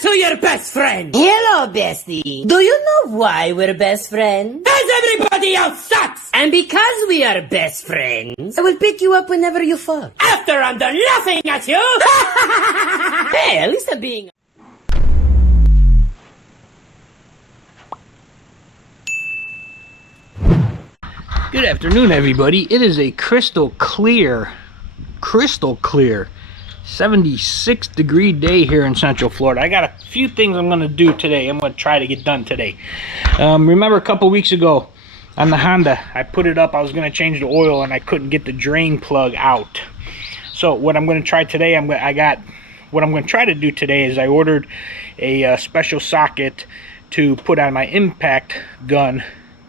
Here's to your best friend. Hello, bestie. Do you know why we're best friends? Because everybody else sucks. And because we are best friends, I will pick you up whenever you fall. After I'm done laughing at you. Hey, at least I'm being... Good afternoon, everybody. It is a crystal clear 76-degree day here in Central Florida. I got a few things I'm going to do today. I'm going to try to get done today. Remember a couple weeks ago on the Honda, I put it up. I was going to change the oil and I couldn't get the drain plug out. So what I'm going to try today, what I'm going to try to do today is I ordered a special socket to put on my impact gun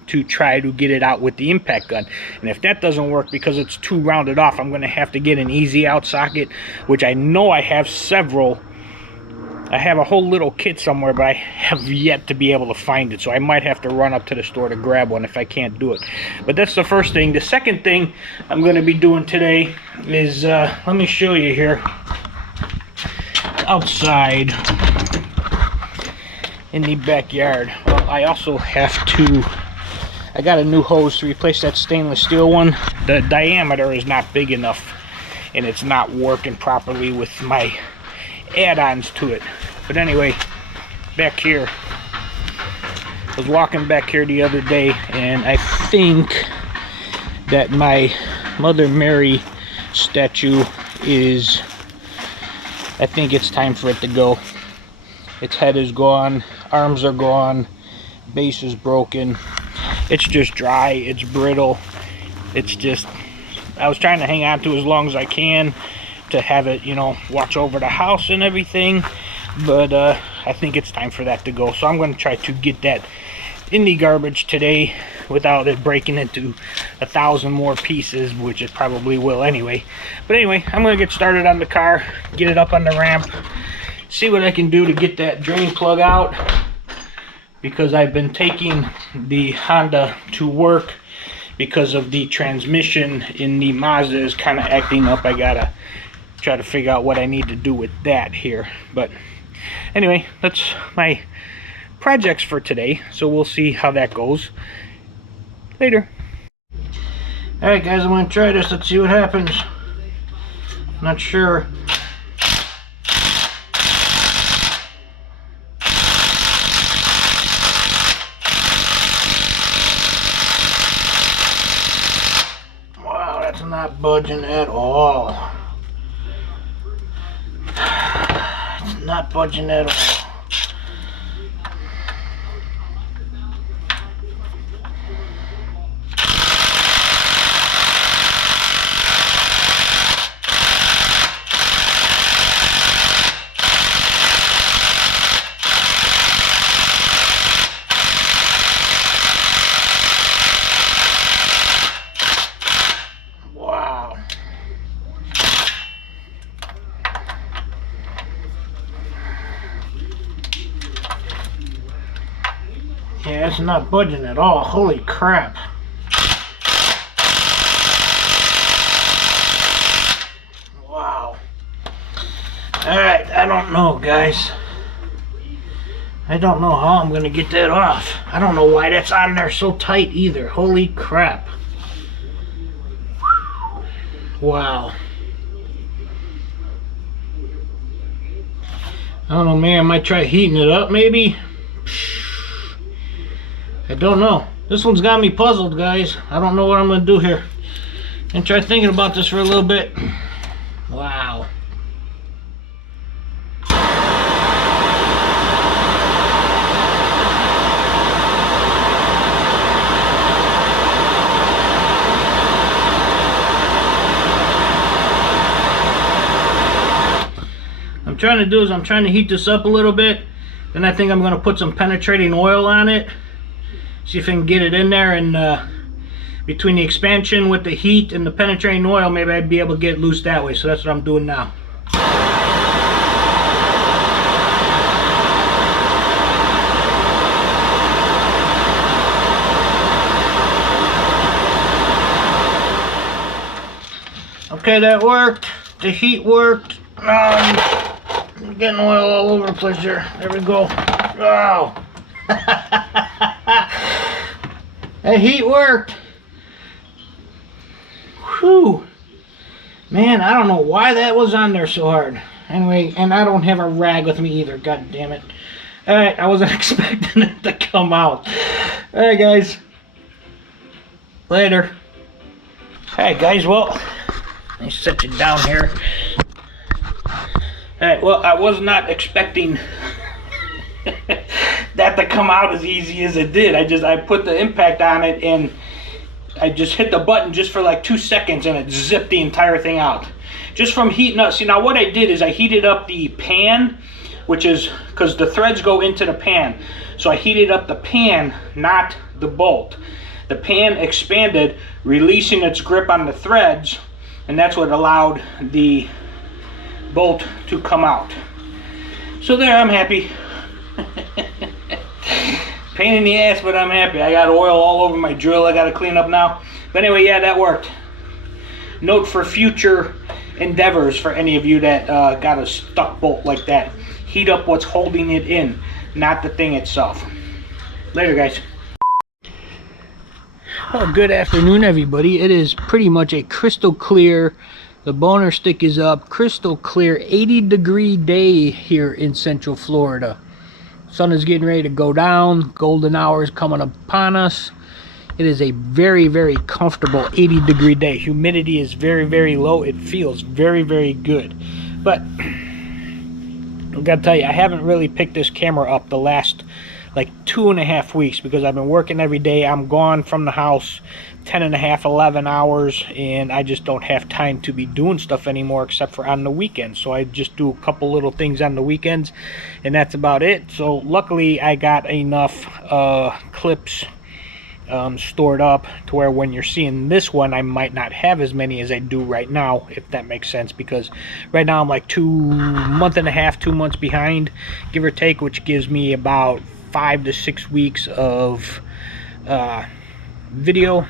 to try to get it out with the impact gun. And if that doesn't work because it's too rounded off, I'm going to have to get an easy out socket, which I know I have several. I have a whole little kit somewhere, but I have yet to be able to find it, so I might have to run up to the store to grab one if I can't do it. But that's the first thing. The second thing I'm going to be doing today is, let me show you here, outside in the backyard. Well, I also have to, I got a new hose to replace that stainless steel one. The diameter is not big enough and it's not working properly with my add-ons to it. But anyway, back here, I was walking back here the other day and I think that my Mother Mary statue is, I think it's time for it to go. Its head is gone, arms are gone, base is broken. It's just dry, it's brittle, it's just, I was trying to hang on to as long as I can to have it, you know, watch over the house and everything, but I think it's time for that to go. So I'm going to try to get that in the garbage today without it breaking into 1,000 more pieces, which it probably will anyway. But anyway, I'm going to get started on the car, get it up on the ramp, see what I can do to get that drain plug out, because I've been taking the Honda to work because of the transmission in the Mazda is kind of acting up. I gotta try to figure out what I need to do with that here. But anyway, that's my projects for today, so we'll see how that goes later. Alright guys, I'm gonna try this. Let's see what happens. Not sure. Not budging at all. It's not budging at all. Yeah, it's not budging at all. Holy crap. Wow. Alright, I don't know, guys. I don't know how I'm going to get that off. I don't know why that's on there so tight either. Holy crap. Wow. I don't know, man. I might try heating it up, maybe. I don't know. This one's got me puzzled, guys. I don't know what I'm going to do here. And try thinking about this for a little bit. Wow. I'm trying to do is I'm trying to heat this up a little bit. Then I think I'm going to put some penetrating oil on it. See if I can get it in there, and between the expansion with the heat and the penetrating oil, maybe I'd be able to get it loose that way. So that's what I'm doing now. Okay, that worked. The heat worked. I'm getting oil all over the place here. There we go. Oh. That heat worked. Whew. Man, I don't know why that was on there so hard. Anyway, and I don't have a rag with me either. God damn it. Alright, I wasn't expecting it to come out. Alright, guys. Later. Alright, guys, well, let me set you down here. Alright, well, I was not expecting that to come out as easy as it did. I put the impact on it and I just hit the button just for like 2 seconds and it zipped the entire thing out. Just from heating up. See, now what I did is I heated up the pan, which is because the threads go into the pan. So I heated up the pan, not the bolt. The pan expanded, releasing its grip on the threads, and that's what allowed the bolt to come out. So there, I'm happy. Pain in the ass, but I'm happy. I got oil all over my drill I got to clean up now. But anyway, yeah, that worked. Note for future endeavors for any of you that got a stuck bolt like that. Heat up what's holding it in, not the thing itself. Later, guys. Well, good afternoon, everybody. It is pretty much a crystal clear, the boner stick is up, crystal clear 80-degree day here in Central Florida. Sun is getting ready to go down, golden hour is coming upon us. It is a very, very comfortable 80-degree day. Humidity is very, very low. It feels very, very good. But I gotta tell you, I haven't really picked this camera up the last like 2.5 weeks because I've been working every day. I'm gone from the house 10.5, 11 hours, and I just don't have time to be doing stuff anymore except for on the weekends. So I just do a couple little things on the weekends, and that's about it. So luckily I got enough clips stored up to where when you're seeing this one, I might not have as many as I do right now, if that makes sense, because right now I'm like 2 months behind, give or take, which gives me about 5 to 6 weeks of video,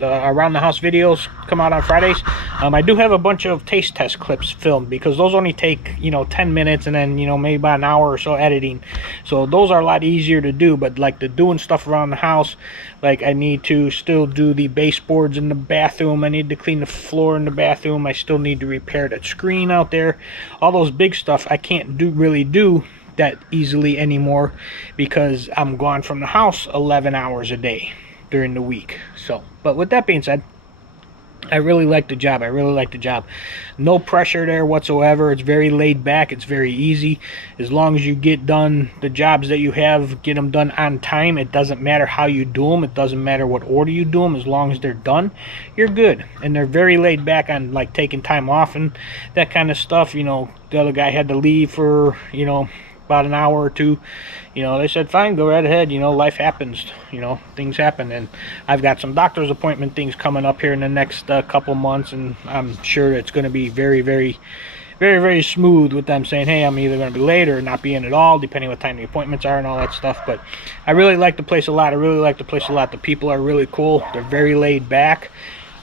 around the house videos come out on Fridays. I do have a bunch of taste test clips filmed because those only take, 10 minutes and then, maybe about an hour or so editing. So those are a lot easier to do, but like the doing stuff around the house, like I need to still do the baseboards in the bathroom. I need to clean the floor in the bathroom. I still need to repair that screen out there. All those big stuff I can't really do that easily anymore because I'm gone from the house 11 hours a day during the week. So, but with that being said, I really like the job. No pressure there whatsoever. It's very laid back. It's very easy. As long as you get done the jobs that you have, get them done on time. It doesn't matter how you do them. It doesn't matter what order you do them. As long as they're done, you're good. And they're very laid back on like taking time off and that kind of stuff. The other guy had to leave for, about an hour or two. They said, fine, go right ahead. Life happens. Things happen. And I've got some doctor's appointment things coming up here in the next couple months, and I'm sure it's going to be very, very, very, very smooth with them saying, hey, I'm either going to be late or not be in at all, depending what time the appointments are and all that stuff. But I really like the place a lot. The people are really cool. They're very laid back.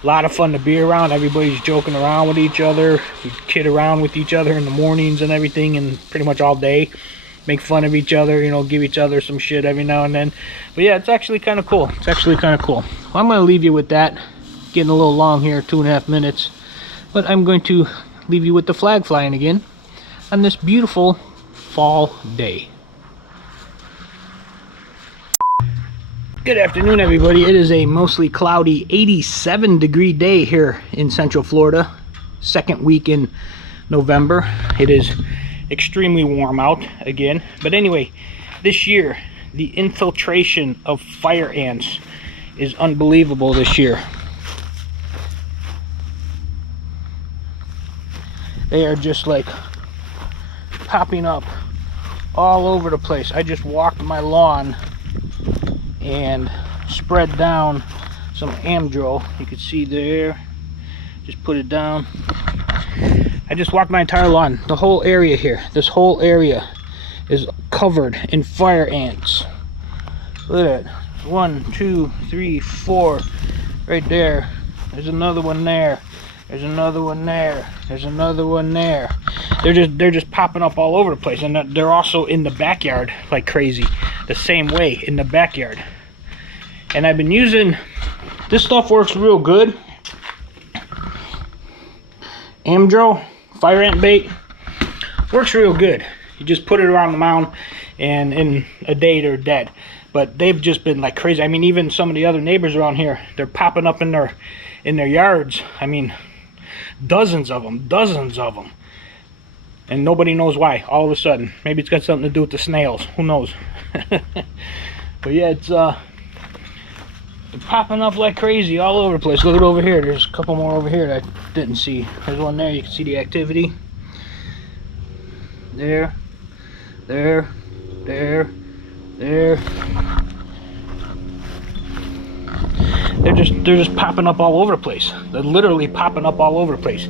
A lot of fun to be around. Everybody's joking around with each other. We kid around with each other in the mornings and everything, and pretty much all day. Make fun of each other, give each other some shit every now and then. But yeah, it's actually kind of cool. Well, I'm going to leave you with that. Getting a little long here, 2.5 minutes. But I'm going to leave you with the flag flying again on this beautiful fall day. Good afternoon, everybody. It is a mostly cloudy 87-degree day here in Central Florida. Second week in November. It is extremely warm out again. But anyway, this year, the infiltration of fire ants is unbelievable this year. They are just like popping up all over the place. I just walked my lawn and spread down some Amdro. You can see there, just put it down. I just walked my entire lawn, the whole area here. This whole area is covered in fire ants. Look at that. 1, 2, 3, 4 right there. There's another one there. There's another one there. There's another one there. they're just popping up all over the place, and they're also in the backyard like crazy, the same way in the backyard. And I've been using this stuff, works real good. Amdro fire ant bait works real good. You just put it around the mound, and in a day they're dead. But they've just been like crazy. I mean, even some of the other neighbors around here, they're popping up in their yards. I mean, dozens of them, and nobody knows why. All of a sudden, maybe it's got something to do with the snails. Who knows? But yeah, it's they're popping up like crazy all over the place. Look at over here. There's a couple more over here that I didn't see. There's one there. You can see the activity. There. They're just popping up all over the place. They're literally popping up all over the place.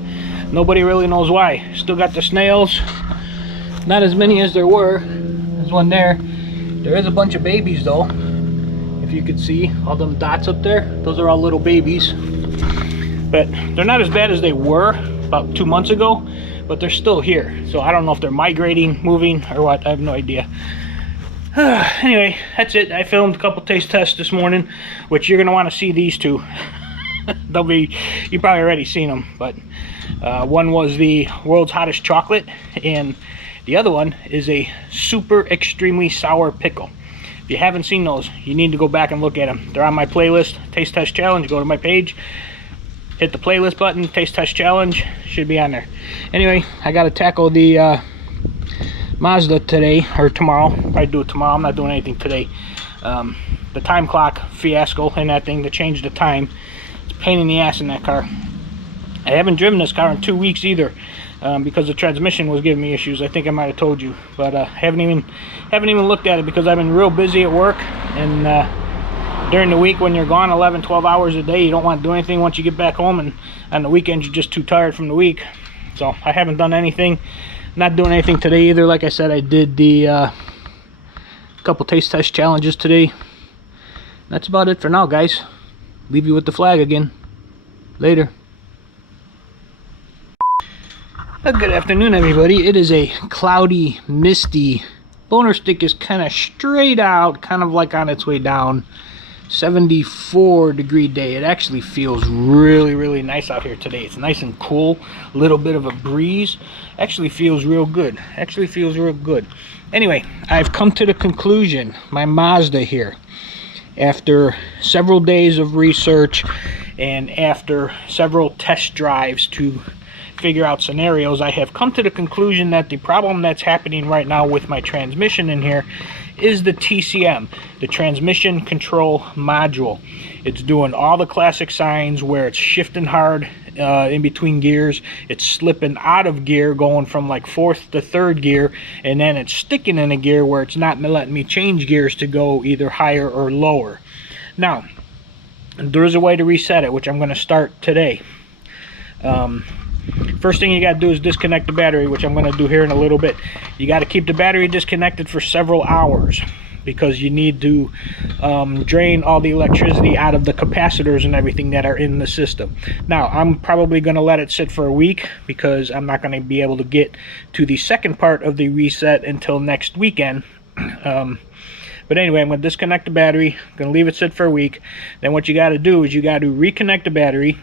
Nobody really knows why. Still got the snails. Not as many as there were. There's one there. There is a bunch of babies though. If you could see all them dots up there, those are all little babies. But they're not as bad as they were about 2 months ago, but they're still here. So I don't know if they're migrating, moving, or what. I have no idea. Anyway, that's it. I filmed a couple taste tests this morning, which you're going to want to see these two. You probably already seen them, but one was the world's hottest chocolate, and the other one is a super extremely sour pickle. If you haven't seen those, you need to go back and look at them. They're on my playlist, Taste Test Challenge. Go to my page, hit the playlist button, Taste Test Challenge, should be on there. Anyway, I got to tackle the Mazda today, or tomorrow. Probably do it tomorrow. I'm not doing anything today. The time clock fiasco in that thing to change the time. It's a pain in the ass in that car. I haven't driven this car in 2 weeks either, because the transmission was giving me issues. I think I might have told you, but haven't even looked at it because I've been real busy at work, and during the week when you're gone 11-12 hours a day, you don't want to do anything once you get back home, and on the weekends you're just too tired from the week. So I haven't done anything. Not doing anything today either. Like I said, I did the couple taste test challenges today. That's about it for now, guys. Leave you with the flag again. Later. Good afternoon, everybody. It is a cloudy, misty, boner stick is kind of straight out, kind of like on its way down. 74-degree day. It actually feels really nice out here today. It's nice and cool, a little bit of a breeze. Actually feels real good. Anyway, I've come to the conclusion, my Mazda here, after several days of research and after several test drives to figure out scenarios, I have come to the conclusion that the problem that's happening right now with my transmission in here is the TCM, the transmission control module. It's doing all the classic signs where it's shifting hard in between gears, it's slipping out of gear going from like 4th to 3rd gear, and then it's sticking in a gear where it's not letting me change gears to go either higher or lower. Now, there is a way to reset it, which I'm going to start today. First thing you got to do is disconnect the battery, which I'm going to do here in a little bit. You got to keep the battery disconnected for several hours because you need to drain all the electricity out of the capacitors and everything that are in the system. Now, I'm probably going to let it sit for a week because I'm not going to be able to get to the second part of the reset until next weekend. But anyway, I'm going to disconnect the battery. I'm going to leave it sit for a week. Then what you got to do is you got to reconnect the battery.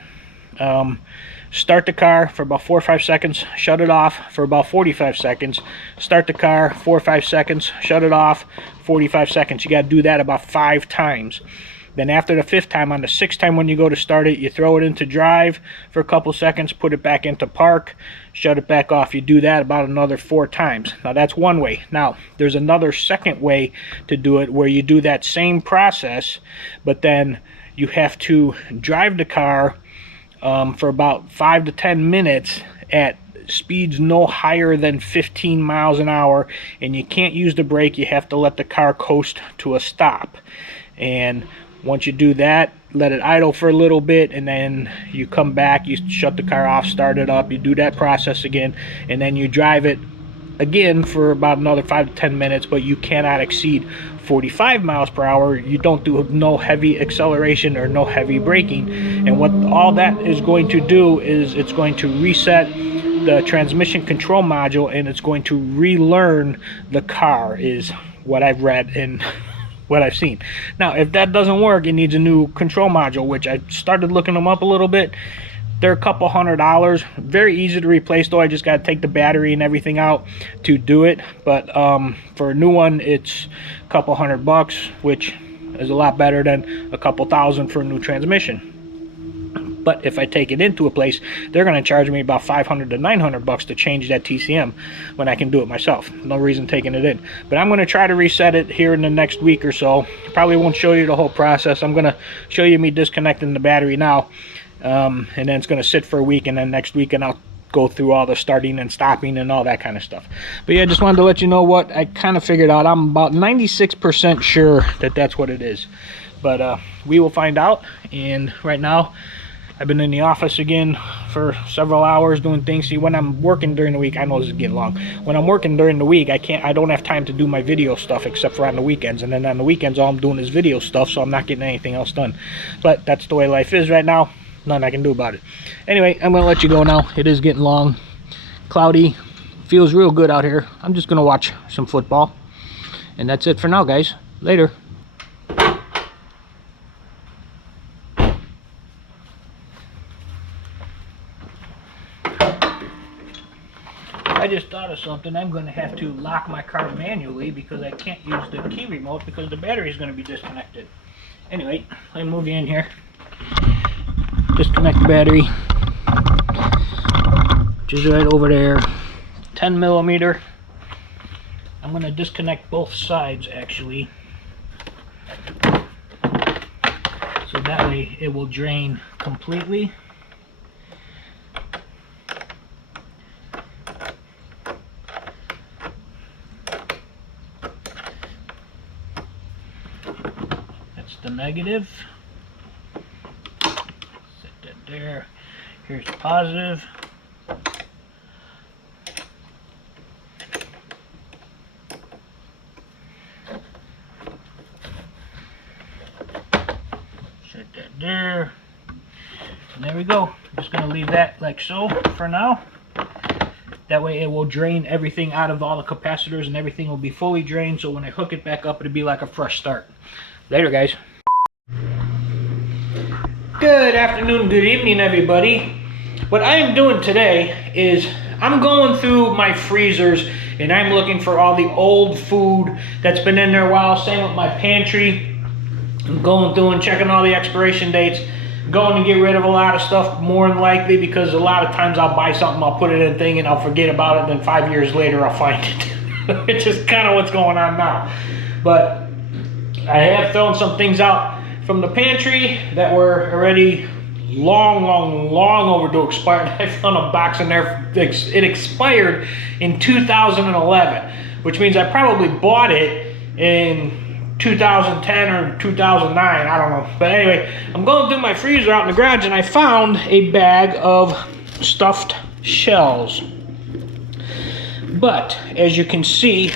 Start the car for about 4 or 5 seconds, shut it off for about 45 seconds, start the car 4 or 5 seconds, shut it off 45 seconds. You got to do that about 5 times. Then after the 5th time, on the 6th time when you go to start it, you throw it into drive for a couple seconds, put it back into park, shut it back off. You do that about another 4 times. Now that's one way. Now there's another second way to do it where you do that same process, but then you have to drive the car for about 5 to 10 minutes at speeds no higher than 15 miles an hour, and you can't use the brake. You have to let the car coast to a stop, and once you do that, let it idle for a little bit, and then you come back, you shut the car off, start it up, you do that process again, and then you drive it again for about another 5 to 10 minutes, but you cannot exceed 45 miles per hour. You don't do no heavy acceleration or no heavy braking, and what all that is going to do is it's going to reset the transmission control module, and it's going to relearn the car, is what I've read and what I've seen. Now, if that doesn't work, it needs a new control module, which I started looking them up a little bit. They're a couple $100. Very easy to replace, though. I just got to take the battery and everything out to do it. But for a new one, it's a couple $100, which is a lot better than a couple thousand for a new transmission. But if I take it into a place, they're going to charge me about $500 to $900 to change that TCM when I can do it myself. No reason taking it in. But I'm going to try to reset it here in the next week or so. Probably won't show you the whole process. I'm going to show you me disconnecting the battery now. And then it's going to sit for a week, and then next week and I'll go through all the starting and stopping and all that kind of stuff. But yeah, just wanted to let you know what I kind of figured out. I'm about 96% sure that that's what it is. But we will find out. And right now, I've been in the office again for several hours doing things. See, when I'm working during the week, I know this is getting long. When I'm working during the week, I don't have time to do my video stuff except for on the weekends. And then on the weekends, all I'm doing is video stuff, so I'm not getting anything else done. But that's the way life is right now. Nothing I can do about it. Anyway, I'm going to let you go now. It is getting long, cloudy, feels real good out here. I'm just going to watch some football. And that's it for now, guys. Later. I just thought of something. I'm going to have to lock my car manually because I can't use the key remote because the battery is going to be disconnected. Anyway, let me move you in here. Disconnect the battery, which is right over there. 10 millimeter. I'm going to disconnect both sides actually, so that way it will drain completely. That's the negative. There. Here's the positive. Set that there. And there we go. I'm just going to leave that like so for now. That way it will drain everything out of all the capacitors and everything will be fully drained, so when I hook it back up, it'll be like a fresh start. Later, guys. Good afternoon, good evening, everybody. What I am doing today is I'm going through my freezers and I'm looking for all the old food that's been in there a while. Same with my pantry. I'm going through and checking all the expiration dates. Going to get rid of a lot of stuff, more than likely, because a lot of times I'll buy something, I'll put it in a thing, and I'll forget about it, then 5 years later I'll find it. Which is kind of what's going on now. But I have thrown some things out from the pantry that were already long overdue expired. I found a box in there. It expired in 2011, which means I probably bought it in 2010 or 2009. I don't know. But anyway, I'm going through my freezer out in the garage and I found a bag of stuffed shells. But as you can see,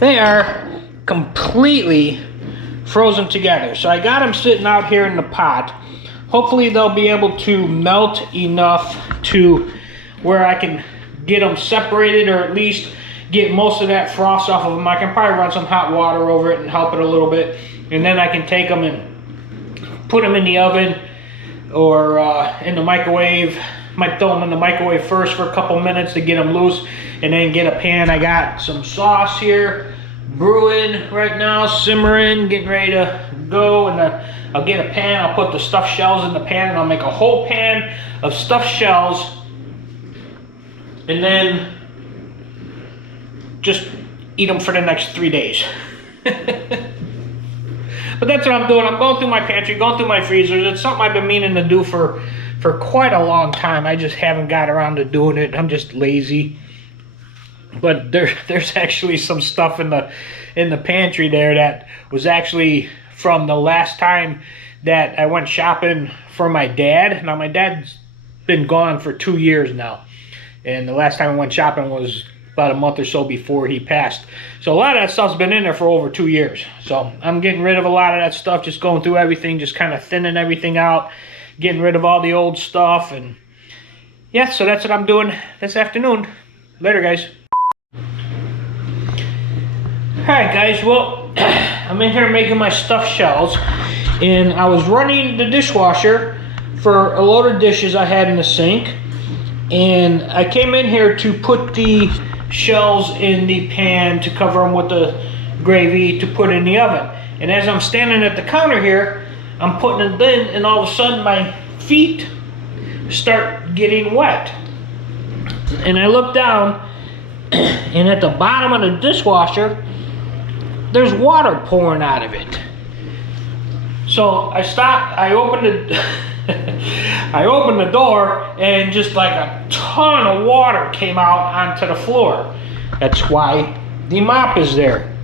they are completely frozen together. So I got them sitting out here in the pot. Hopefully they'll be able to melt enough to where I can get them separated, or at least get most of that frost off of them. I can probably run some hot water over it and help it a little bit, and then I can take them and put them in the oven or in the microwave. Might throw them in the microwave first for a couple minutes to get them loose, and then get a pan. I got some sauce here brewing right now, simmering, getting ready to go, and I'll get a pan. I'll put the stuffed shells in the pan, and I'll make a whole pan of stuffed shells, and then just eat them for the next 3 days. But that's what I'm doing. I'm going through my pantry, going through my freezers. It's something I've been meaning to do for quite a long time. I just haven't got around to doing it. I'm just lazy. But there's actually some stuff in the pantry there that was actually from the last time that I went shopping for my dad. Now my dad's been gone for 2 years now, and the last time I went shopping was about a month or so before he passed. So a lot of that stuff's been in there for over 2 years. So I'm getting rid of a lot of that stuff, just going through everything, just kind of thinning everything out, getting rid of all the old stuff, and yeah, so that's what I'm doing this afternoon. Later, guys. Alright, guys, well, I'm in here making my stuffed shells, and I was running the dishwasher for a load of dishes I had in the sink, and I came in here to put the shells in the pan to cover them with the gravy to put in the oven. And as I'm standing at the counter here, I'm putting it in, and all of a sudden my feet start getting wet. And I look down, and at the bottom of the dishwasher, there's water pouring out of it. So I stopped, I opened the I opened the door, and just like a ton of water came out onto the floor. That's why the mop is there.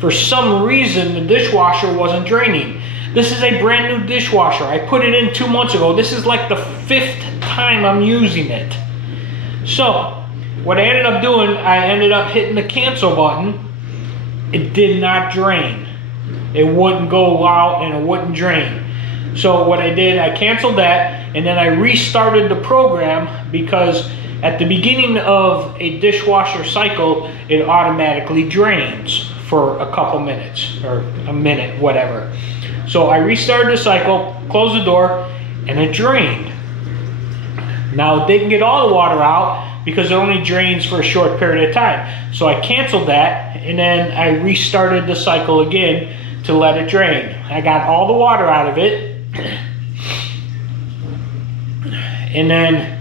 For some reason, the dishwasher wasn't draining. This is a brand new dishwasher. I put it in 2 months ago. This is like the 5th time I'm using it. So, what I ended up doing, I ended up hitting the cancel button. It did not drain. It wouldn't go out and it wouldn't drain. So what I did, I canceled that, and then I restarted the program, because at the beginning of a dishwasher cycle, it automatically drains for a couple minutes, or a minute, whatever. So I restarted the cycle, closed the door, and it drained. Now it didn't get all the water out, because it only drains for a short period of time. So I canceled that, and then I restarted the cycle again to let it drain. I got all the water out of it, and then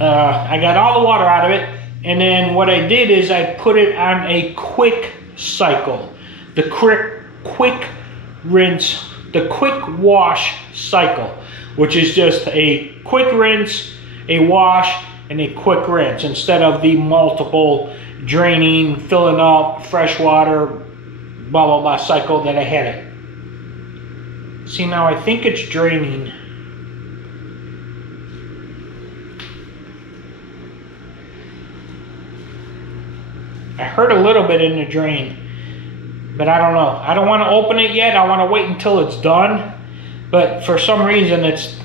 I got all the water out of it, and then what I did is I put it on a quick cycle, the quick rinse, the quick wash cycle, which is just a quick rinse, a wash, and a quick rinse, instead of the multiple draining, filling up, fresh water, blah blah blah cycle that I had it. See, now I think it's draining. I heard a little bit in the drain, but I don't know. I don't want to open it yet. I want to wait until it's done. But for some reason, it's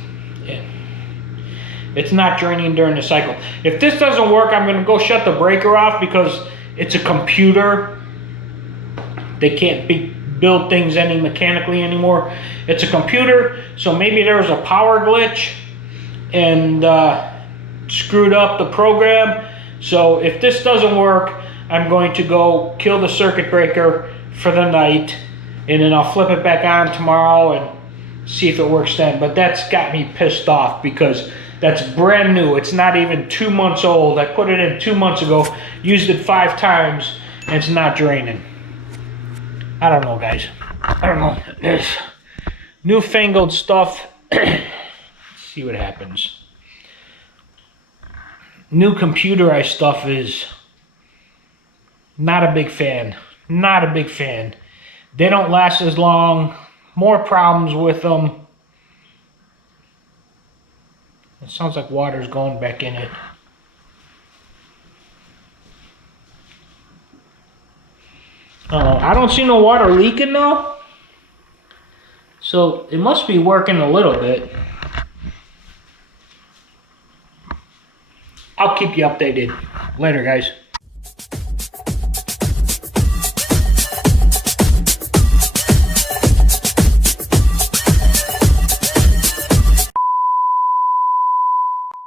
not draining during the cycle. If this doesn't work, I'm going to go shut the breaker off, because it's a computer. They can't build things any mechanically anymore. It's a computer, so maybe there was a power glitch and screwed up the program. So if this doesn't work, I'm going to go kill the circuit breaker for the night, and then I'll flip it back on tomorrow and see if it works then. But that's got me pissed off, because that's brand new. It's not even 2 months old. I put it in 2 months ago, used it 5 times, and it's not draining. I don't know, guys. I don't know. There's newfangled stuff. Let's see what happens. New computerized stuff is not a big fan. Not a big fan. They don't last as long. More problems with them. It sounds like water's going back in it. I don't see no water leaking though. So it must be working a little bit. I'll keep you updated. Later, guys.